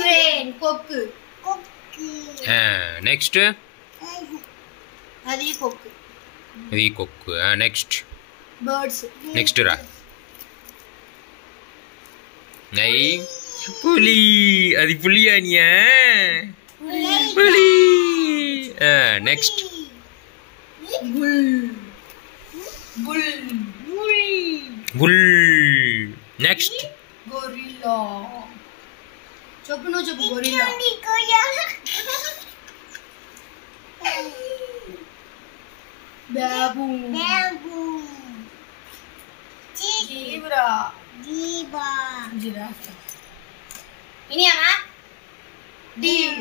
Crane, கொக்கு. Next. அது கொக்கு. இது கொக்கு. Next. Birds. Next ரா. நை புலி. அது புலியா நீயா? புலி. Next. Bull. Bull. Bull. Next. Gorilla. Chopu no chopu gorilla. Baboon. Zebra. Giraffe. Ini apa? Deer.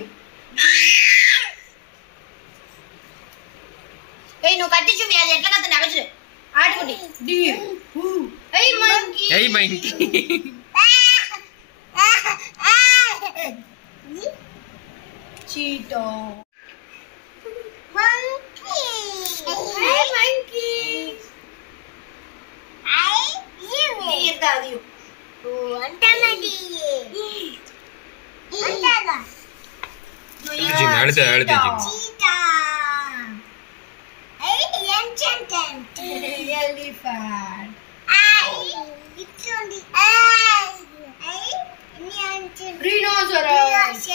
Hey, no katti cumi aja. Etla kata naga cure. Aat kuti. Deer. Hey, monkey. Hey, monkey. Cheetah. Monkey. Hey, monkey. Deer da dio. Jim, அடுத்து Jim. Elephant. Rhinoceros.